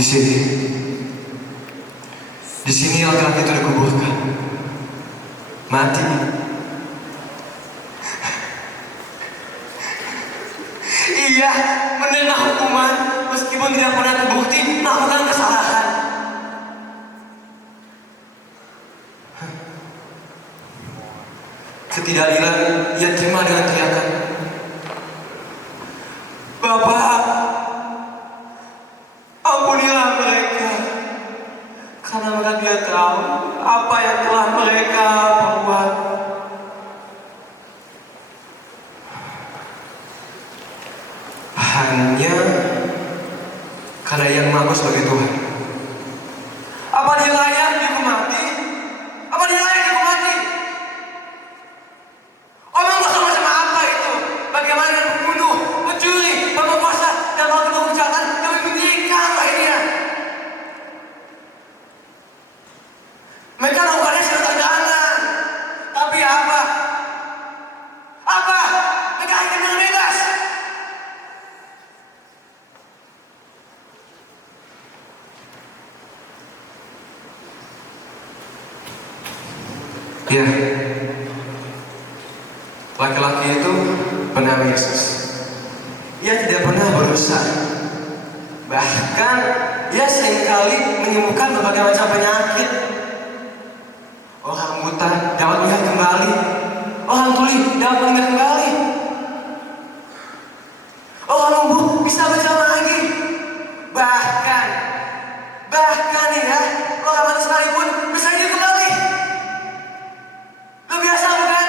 Di sini, di sini laki-laki itu dikuburkan, mati. Ia menerima hukuman meskipun tidak pernah terbukti melakukan kesalahan. Ketidakadilan ia terima dengan teriakan, "Bapak, ampunilah mereka, karena mereka tidak tahu apa yang telah mereka perbuat." Hanya karena ia mengaku sebagai Tuhan. Apa dia layak dihukum mati? Apa dia layak dihukum mati? Omong kosong macam apa itu? Bagaimana dengan pembunuh, pencuri, pemerkosa, dan melakukan kejahatan yang mementingkan lainnya? Mereka lakukannya secara terang-terangan. Tapi apa? Apa? Mereka hanya dengan bebas. Ya, laki-laki itu bernama Yesus. Ia tidak pernah berusaha. Bahkan ia seringkali menyembuhkan berbagai macam penyakit. Orang buta dapat melihat kembali. Orang tuli dapat mendengar kembali. Orang lumpuh bisa berjalan lagi. Bahkan ya, orang mati sekalipun bisa hidup kembali. Lu biasa bukan?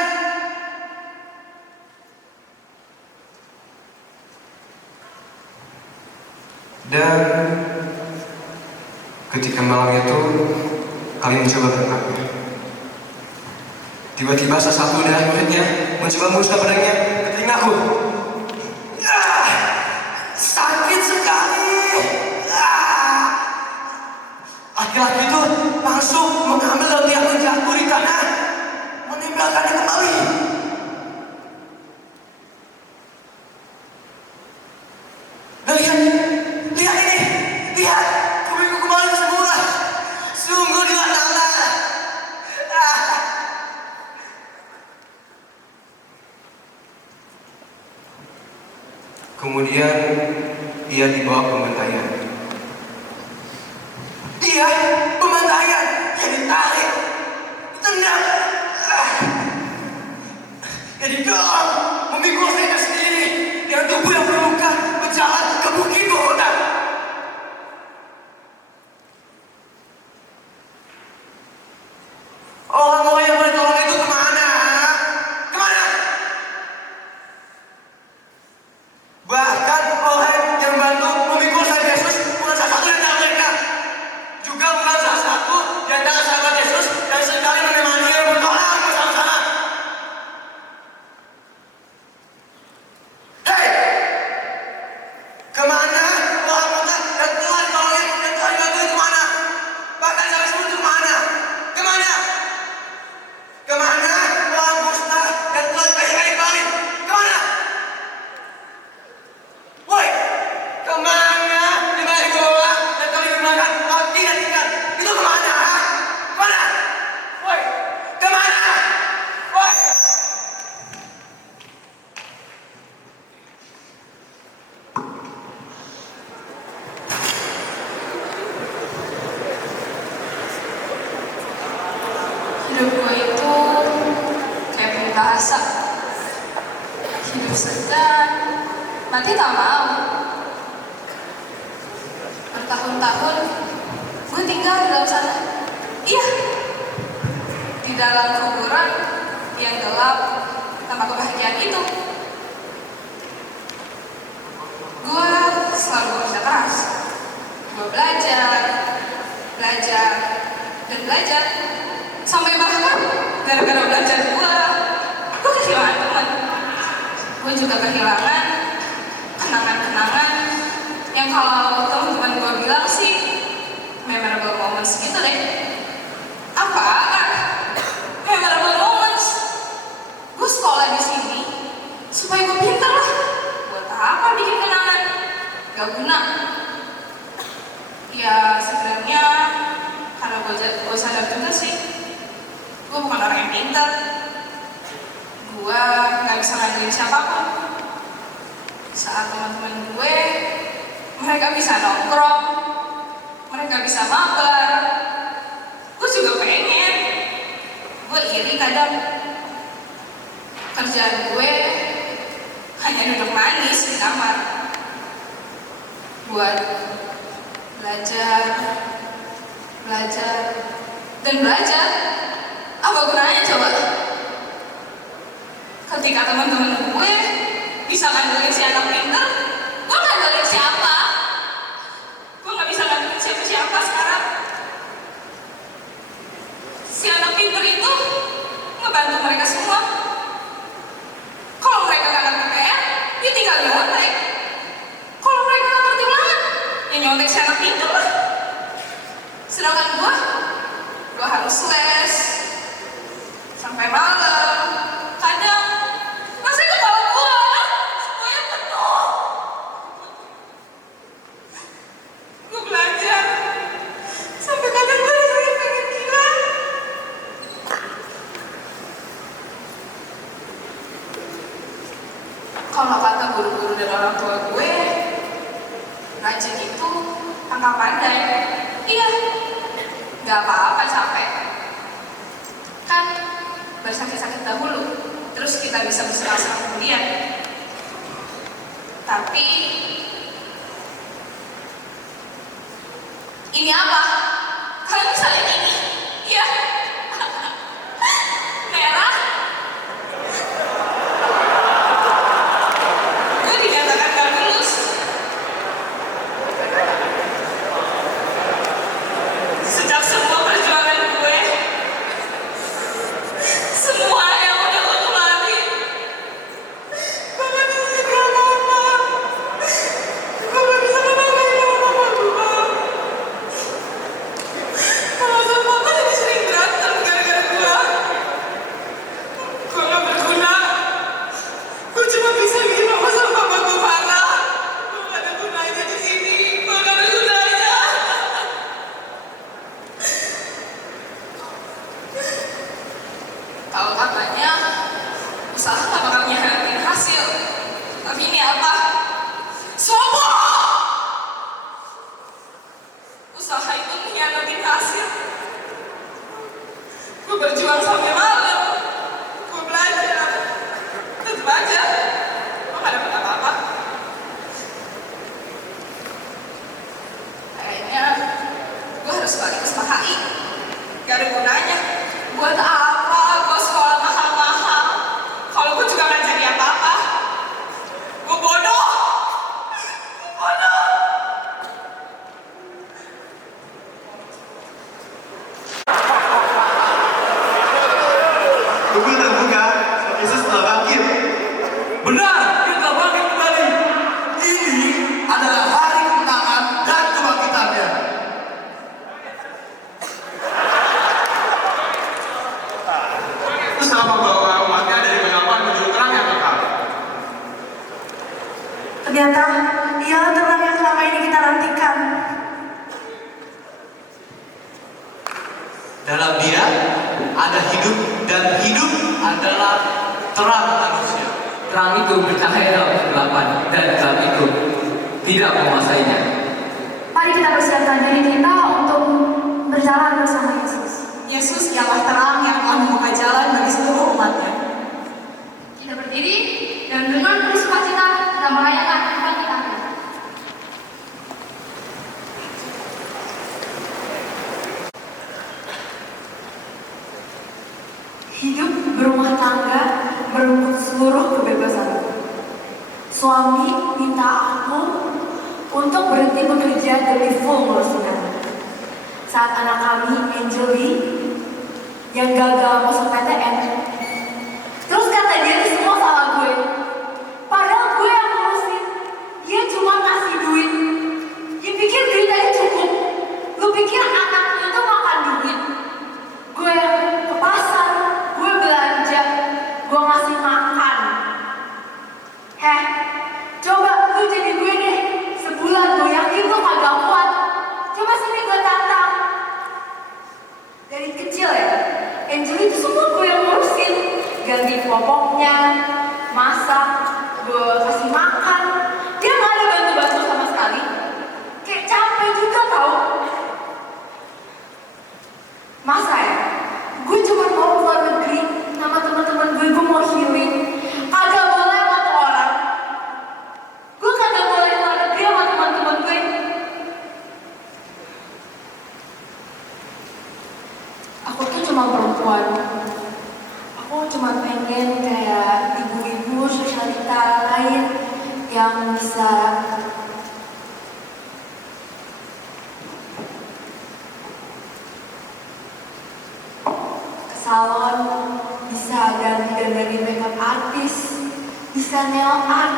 Dan ketika malam itu kalian mencoba berangkat. Tiba-tiba salah satu dari muridnya mencoba menusuk pedangnya ke telingaku. Sakit sekali. Laki-laki itu langsung mengambil dan dia menjatuh di tanah, menempelkannya kembali. Dan lihat ini, lihat, kumiku kembali semula. Sungguh di mana Allah. Kemudian ia dibawa ke pembantaian. Iya, pembantaian. Ia ditarik, ditendang, ia didorong, memikul saya sendiri dengan tubuh yang terluka berjalan ke bukit Golgota. Orang-orang yang bertolong itu kemana? Kemana? Bahkan orang yang bantu memikul salib Yesus bukan salah satu di antara mereka. Juga bukan salah satu di antara sahabat Yesus yang sekali menemani dia bertolak bersama-sama. Hei! Kemana orang buta yang telah ditolongin, yang telah dibantu itu kemana? Bahkan sampai sebelum itu kemana? Kemana? Kemana orang buta yang telah dikasihkan kembali? Kemana? Woi, kemana dibalik gua dan kali dimakan mati dan ikan? Itu kemana? Kemana? Woi, kemana? Woi. Hidup gue itu kayak peribahasa. Hidup sedang, mati tak mau. Bertahun-tahun gue tinggal di dalam sana. Iya, di dalam kuburan yang gelap tanpa kebahagiaan itu. Gue selalu bekerja keras. Gue belajar, dan belajar. Sampai bahkan gara-gara belajar gue kehilangan teman. Gue juga kehilangan kenangan-kenangan yang kalau teman-teman gue bilang sih memorable moments gitu deh. Apaan? Memorable moments? Gue sekolah supaya gue pintar lah. Buat apa bikin kenangan? Gak guna. Ya sebenarnya karena gue sadar juga sih, gue bukan orang yang pintar. Gue gak bisa ngandelin siapapun. Saat teman-teman gue, mereka bisa nongkrong, mereka bisa mabar, gue juga pengen. Gue iri kadang. Kerjaan gue hanya duduk manis di kamar, buat belajar, dan belajar. Apa gunanya coba? Ketika teman-teman gue bisa ngandelin si anak pintar, gue ngandelin siapa? Gue gak bisa ngandelin siapa-siapa sekarang. Si anak pintar itu ngebantu mereka semua. Kalau mereka gak ngerti PR, ya tinggal nyontek. Kalau mereka gak ngerti ulangan, ya nyontek si anak pintar lah. Sedangkan gue harus les sampai malam. Kadang rasanya kepala gue semuanya penuh. Gue belajar sampai kadang gue rasanya pengen gila. Kalau kata guru-guru dan orang tua gue, rajin itu angka pandai. Iya, gak apa-apa capek. Kan bersakit-sakit dahulu, terus kita bisa bersenang-senang kemudian. Tapi ini apa? Kalian bisa lihat ini? Iya. Merah. Gue dinyatakan gak lulus. Sejak semua perjuangan gue, semua yang udah gue kemarin, gue gak bisa segera mama. Gue gak bisa menangani mama gue. Mama sama papa jadi sering berantem gara-gara gue. Gue gak berguna. Gue cuma bisa bikin mama sama papa gue marah. Gue gak ada gunanya di sini. Gue gak ada gunanya. Kalau katanya usaha gak bakal nyihatin hasil, tapi ini apa? Sombong! Usaha itu nyihatin hasil. Gue berjuang sampai malam, gue belajar, tetep aja gue gak dapet apa-apa. Kayaknya gue harus balik ke SMAHI. Gak ada gunanya. Buat apa gue sekolah mahal-mahal kalau gue juga gak jadi apa-apa? Gue bodoh. Bodoh. Tubuh terbuka, Yesus telah bangkit. Benar, dia telah bangkit kembali. Ini adalah hari kemenangan dan kebangkitannya. Terus kenapa bawa umatnya dari kegelapan menuju terang yang kekal? Ternyata ialah terang yang selama ini kita nantikan. Dalam Dia ada hidup dan hidup adalah terang manusia. Terang itu bercahaya dalam kegelapan dan gelap itu tidak menguasainya. Mari kita persiapkan diri kita untuk berjalan bersama Yesus. Yesus ialah terang yang telah membuka jalan bagi seluruh umatnya. Kita berdiri dan dengan penuh sukacita kita merayakan kebangkitannya. Hidup berumah tangga merenggut seluruh kebebasan. Suami minta aku untuk berhenti bekerja demi full ngurusin. Saat anak kami, Angeli, yang gagal masuk PTN, terus kata dia itu semua salah gue. Padahal gue yang ngurusin. Dia cuma ngasih duit. Dia pikir duit aja cukup. Lu pikir anak lu tuh makan duit. Gue yang ke pasar, gue belanja, gue ngasih makan. Coba sini gue tantang. Dari kecil ya, Angel itu semua gue yang ngurusin. Ganti popoknya, masak, gue kasih makan. Dia gak ada bantu-bantu sama sekali. Kayak capek juga tau. Masa ya, gue cuma mau keluar negeri sama teman-teman gue mau healing. Kagak boleh sama tuh orang. Gue kagak boleh keluar negeri sama teman-teman gue. Aku tuh cuma perempuan. Aku cuma pengen kayak ibu-ibu sosialita lain yang bisa ke salon, bisa ganti makeup artis, bisa nail art.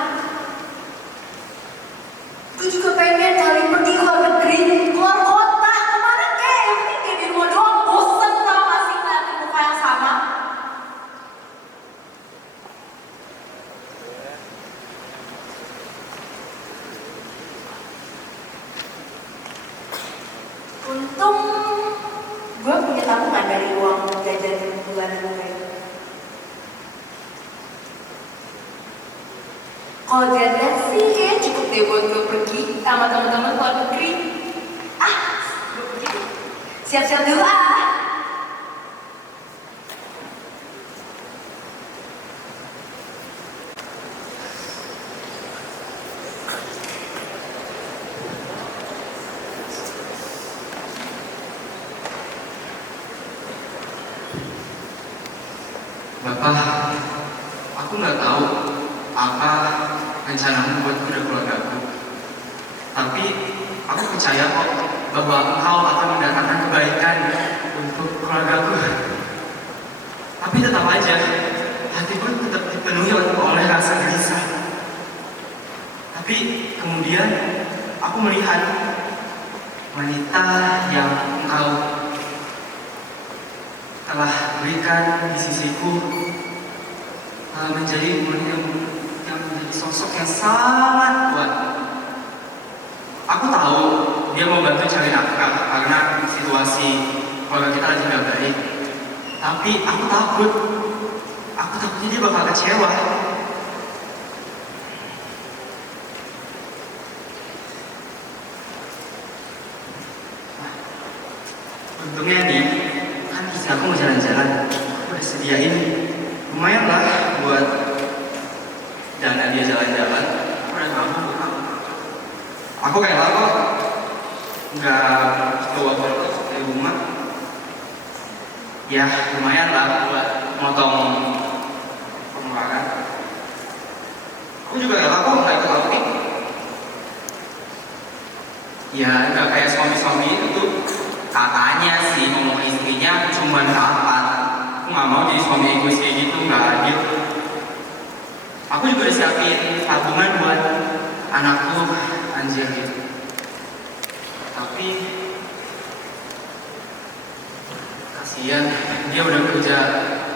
Gue juga pengen kali pergi keluar negeri, keluar kota, kemana kek? Yang penting kayak di rumah doang, bosen tau gak sih ngeliatin muka yang sama. Untung gue punya tabungan dari uang jajan bulanan gue. Kalau jajan sih kayaknya cukup deh buat gue pergi sama teman-teman keluar negeri. Gue pergi deh. Siap-siap dulu Bapak, aku nggak tahu apa rencanamu buat kedua keluargaku. Tapi aku percaya kok bahwa engkau akan mendatangkan kebaikan untuk keluargaku. Tapi tetap aja, hatiku tetap dipenuhi oleh rasa gelisah. Tapi kemudian aku melihat wanita yang engkau telah berikan di sisiku menjadi sosok yang sangat kuat. Aku tahu dia mau bantu cari nafkah karena situasi keluarga kita lagi gak baik. Tapi aku takutnya dia bakal kecewa. Untungnya nih, kan istri aku mau jalan-jalan, aku udah sediain lumayan lah buat dana dia jalan-jalan. Aku udah nabung buat kamu. Aku kayak kok nggak keluar dari rumah. Ya lumayan lah buat motong pengeluaran. Aku juga kayak kok nggak ikut outing. Ya nggak kayak suami-suami itu. Katanya sih ngomong istrinya cuma rapat. Aku nggak mau jadi suami egois kayak gitu, nggak adil. Aku juga udah siapin tabungan buat anakku anjir gitu. Tapi kasihan, dia udah kerja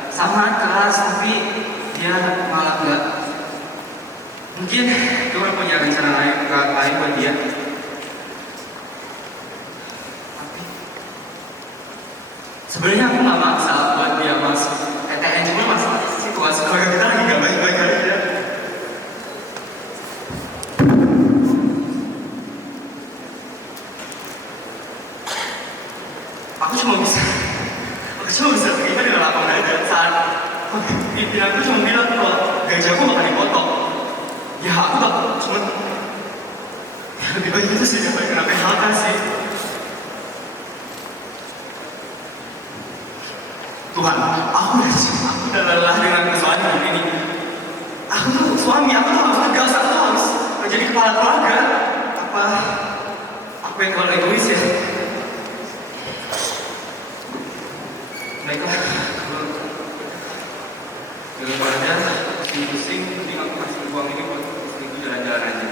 sangat keras tapi dia malah nggak. Mungkin Tuhan punya rencana lain buat dia. Sebenarnya aku nggak maksa buat dia masuk PTN, cuma masalah situasi keluarga kita lagi nggak baik-baik aja. Aku cuma bisa terima dengan lapang dada saat pimpinan aku cuma bilang bahwa gaji aku bakal dipotong. Ya aku cuma lebih baik itu sih daripada kena PHK sih. Tuhan, aku udah lelah dengan persoalan hidup ini. Aku tuh suami, aku tuh harus tegas, aku tuh harus menjadi kepala keluarga. Apa aku yang terlalu egois ya? Baiklah, daripada pusing-pusing, mending aku kasih uang ini buat istriku jalan-jalan aja.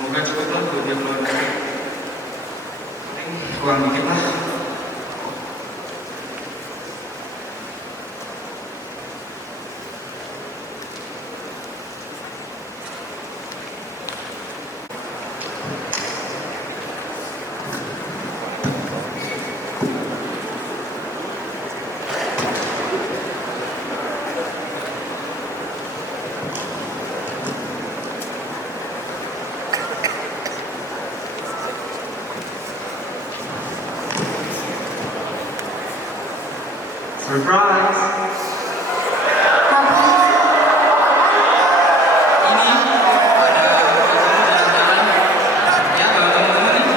Semoga cukuplah buat dia keluar dari. kurang dikit lah. Surprise! Ngapain? Ini ada jalan-jalan. Ya, kalau teman-teman nih,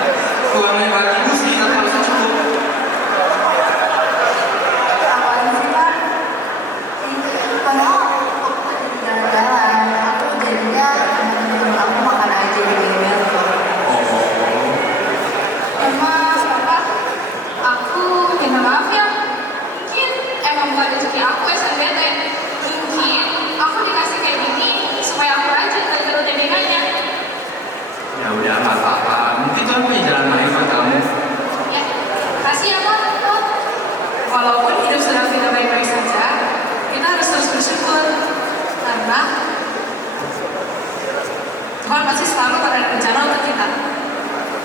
uangnya bagi mesti tapi harus cukup. Apaan sih, Pak? Padahal aku tadi di jalan-jalan. Aku jadinya sama temen-temen aku makan aja di Gembel. Emang Bapak, aku minta maaf ya. Mungkin emang bukan rezeki aku SNBT. Mungkin aku dikasih kayak gini supaya aku rajin gara-gara UTBK-nya. Ya udah nggak apa-apa. Mungkin Tuhan punya jalan lain buat kamu. Ya, kasih ya Pak. Walaupun hidup sedang tidak baik-baik saja, kita harus terus bersyukur. Karena Tuhan pasti selalu ada rencana untuk kita.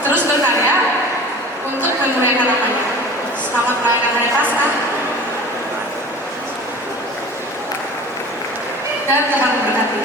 Terus berkarya untuk memuliakan namanya. Selamat merayakan Hari Paskah. Dan Tuhan memberkati.